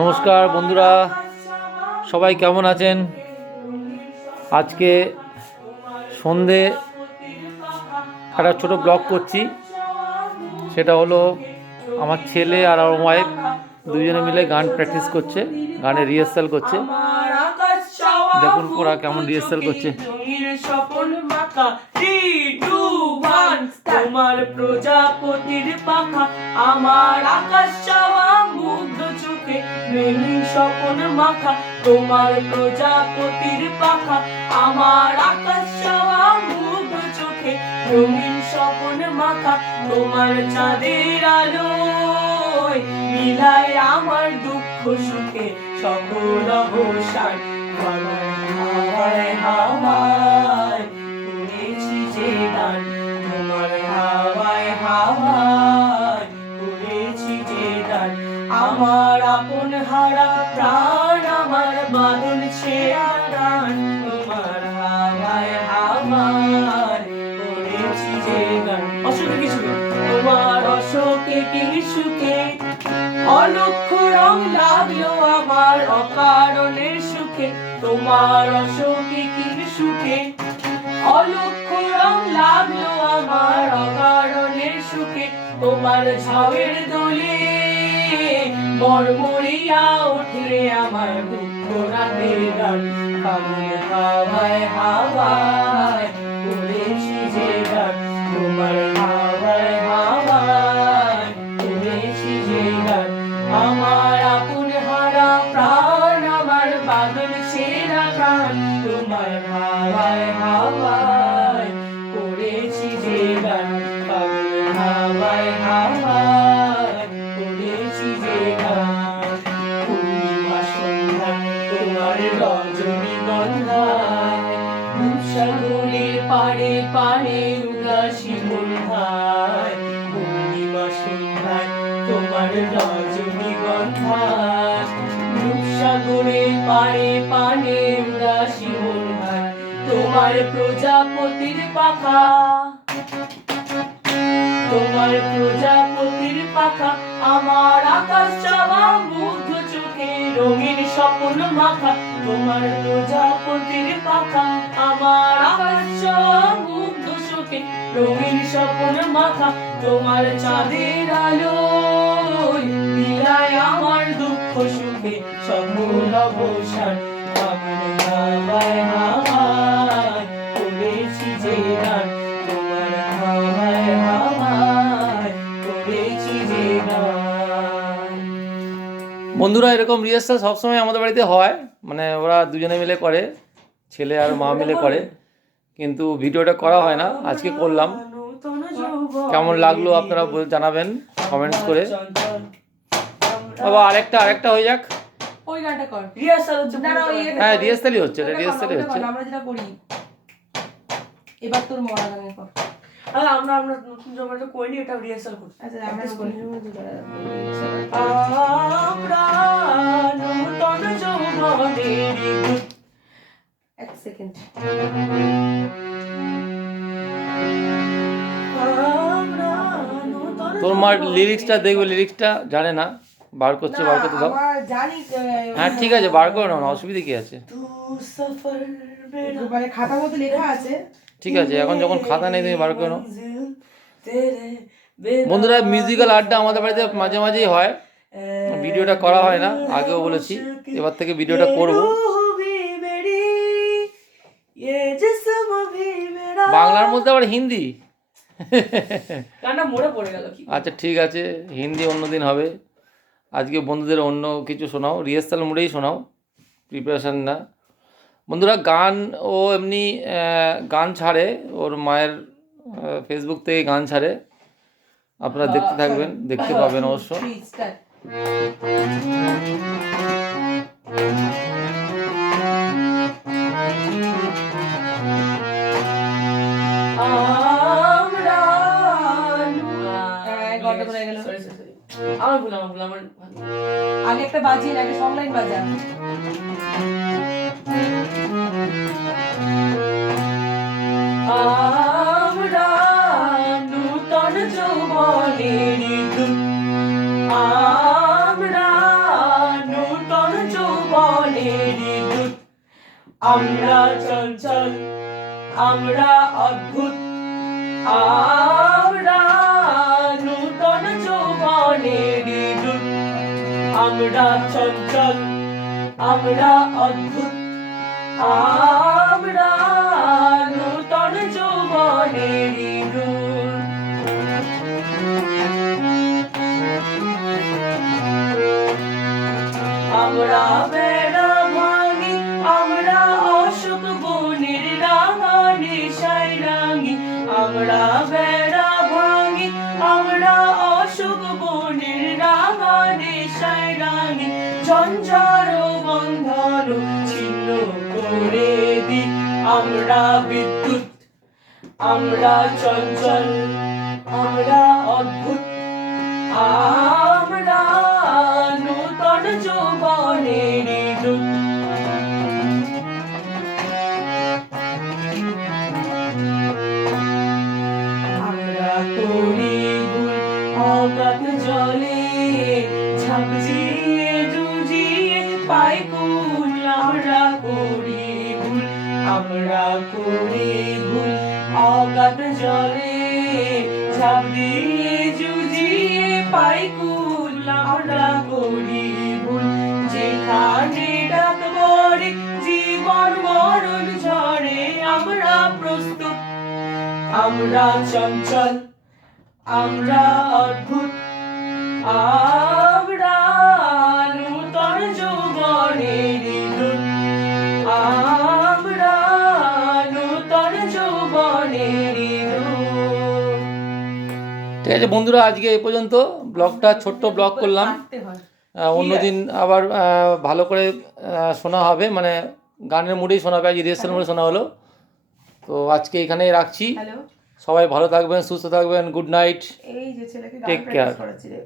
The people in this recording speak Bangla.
নমস্কার বন্ধুরা, সবাই কেমন আছেন? আজকে সন্ধে একটা ছোট ব্লগ করছি। সেটা হলো আমার ছেলে আর আমার ওয়াইফ দুজনে মিলে গান প্র্যাকটিস করছে, গানের রিহার্সাল করছে। দেখুন ওরা কেমন রিহার্সাল করছে। তোমার প্রজাপতির পাখা, আমার আকাশ চাওয়া মুগ্ধ চোখে রঙিন স্বপন মাখা। তোমার প্রজাপতির পাখা, আমার আকাশ চাওয়া মুগ্ধ চোখে রঙিন স্বপন মাখা। তোমার চাঁদের আলোয় মিলায় আমার দুঃখ সুখে সকল অবসান। হাওয়ায় হাওয়ায় করেছি যে গান, তোমার হাওয়ায় হাওয়ায় করেছি যে গান। আমার আপন হারা প্রাণ, আমার বাদল ছেঁড়া গান, তোমার হাওয়ায় হাওয়ায় করেছি যে গান। অসুখে কিছু তোমার অশোকে কি সুখে অলক্ষ রং লাগলো আমার অকারণের সুখে। তোমার অশোকে কি সুখে অলক্ষ রং লাগলো আমার অকারণের সুখে। তোমার ঝাউয়ের দোলে মরমরিয়া ওঠে আমার দুঃখ রাতের গান। হাওয়ায় হাওয়ায় করেছি যে গান, তোমার হাওয়ায় হাওয়ায় করেছি যে গান। আমার আপন হারা প্রাণ, আমার বাদল ছেঁড়া গান, তোমার হাওয়ায় হাওয়ায় করেছি যে গান। হাওয়ায় হাওয়ায় করেছি যে গান। পূর্ণিমা সন্ধ্যায় তোমার রজনীগন্ধায়, রূপসাগরের পাড়ে পাড়ে উদাসী বন্ধায়। পূর্ণিমা সন্ধ্যায় তোমার রজনীগন্ধায়, রূপসাগরের পাড়ে পাড়ে উদাসী বন্ধায়। তোমার প্রজাপতির পাখা, তোমার প্রজাপতির পাখা, আমার আকাশ চাওয়া মুগ্ধ চোখে রঙিন স্বপ্ন মাখা। তোমার প্রজাপতির পাখা, আমার আকাশ চাওয়া মুগ্ধ চোখে রঙিন স্বপ্ন মাখা। তোমার চাঁদের আলোয় মিলায় আমার দুঃখ সুখে সকল অবসান। আমার হাওয়ায় হাওয়ায় করেছি যে গান, তোমার হাওয়ায় হাওয়ায় করেছি যে গান। বন্ধুরা, এরকম রিহার্সাল সবসময় আমাদের বাড়িতে হয়, মানে ওরা দুজনে মিলে করে, ছেলে আর মা মিলে করে, কিন্তু ভিডিওটা করা হয় না। আজকে করলাম। কেমন লাগলো আপনারা জানাবেন কমেন্টস করে। বাবা আরেকটা হয়ে যাক। ওই গানটা কর, রিহার্সাল হচ্ছে। হ্যাঁ, রিহার্সালই হচ্ছে, এটা রিহার্সালই হচ্ছে। আমরা যেটা করি এবার তোর মরা গানে কর। আমরা নতুন জমাটা করিনি, এটা রিহার্সাল করছি। আচ্ছা আমরা করি। আমরা নতুন জমানের এক সেকেন্ড। তোর মার লিরিক্সটা দেখবে, লিরিক্সটা জানে না, বার করতে দাও। হ্যাঁ ঠিক আছে, বার করো না, অসুবিধা কি আছে। খাতার মধ্যে লেখা আছে, ঠিক আছে, এখন যখন খাতা নেই তুমি বার করো। বন্ধুরা, মিউজিক্যাল আড্ডা আমাদের বাড়িতে মাঝে মাঝেই হয়, ভিডিওটা করা হয় না, আগেও বলেছি, এবার থেকে ভিডিওটা করব। বাংলার মধ্যে আবার হিন্দি। আচ্ছা ঠিক আছে, হিন্দি অন্যদিন হবে। আজকে বন্ধুদের অন্য কিছু শোনাও, রিহার্সাল মোডেই শোনাও, প্রিপারেশান না। বন্ধুরা, গান ও এমনি গান ছাড়ে, ওর মায়ের ফেসবুক থেকে গান ছাড়ে, আপনারা দেখতে থাকবেন, দেখতে পাবেন অবশ্য। আগে একটা বাজিয়ে আগে সব লাইন বাজা। আমরা নূতন যৌবনের দূত, আমরা আমরা চঞ্চল, আমরা অদ্ভুত, আমরা নূতন যৌবনেরই দূত। আমরা চঞ্চল, আমরা অদ্ভুত, আমরা নূতন যৌবনেরই দূত। আমরা বেড়া ভাঙি, আমরা অশোক বনের রাঙা নেশায় রাঙি। আমরা বেড়া ভাঙি, আমরা অশোক বনের রাঙা নেশায় রাঙি। ঝঞ্ঝার বন্ধন ছিন্ন করে দি, আমরা বিদ্যুৎ, আমরা চঞ্চল, আমরা অদ্ভুত, আমরা নূতন যৌবনেরই দূত। আমরা করি ভুল অগাধ জলে, ঝাঁপিয়ে জুজিয়ে পাই কুল। আমরা করি ভুল, আমরা করি ভুল অগাধ জলে, ঝাঁপিয়ে জুজিয়ে পাই কুল। আমরা করি ভুল, যেখানে ডাক পড়ে জীবন মরণ ঝরে। আমরা প্রস্তুত, আমরা চঞ্চল, আমরা অদ্ভুত, আমরা নূতন যৌবনেরই দূত। আমরা নূতন যৌবনেরই দূত। ঠিক আছে বন্ধুরা, আজকে এই পর্যন্ত ব্লগটা, ছোট্ট ব্লগ করলাম। কাটতে হয়। অন্যদিন আবার ভালো করে শোনা হবে, মানে গানের মুডেই শোনা হবে, আজ রিহার্সাল মুডে শোনা হলো। তো আজকে এখানেই রাখছি। হ্যালো, সবাই ভালো থাকবেন, সুস্থ থাকবেন, গুড নাইট, এই যে ছেলেকে গান Take care. প্র্যাকটিস করাচ্ছি রে।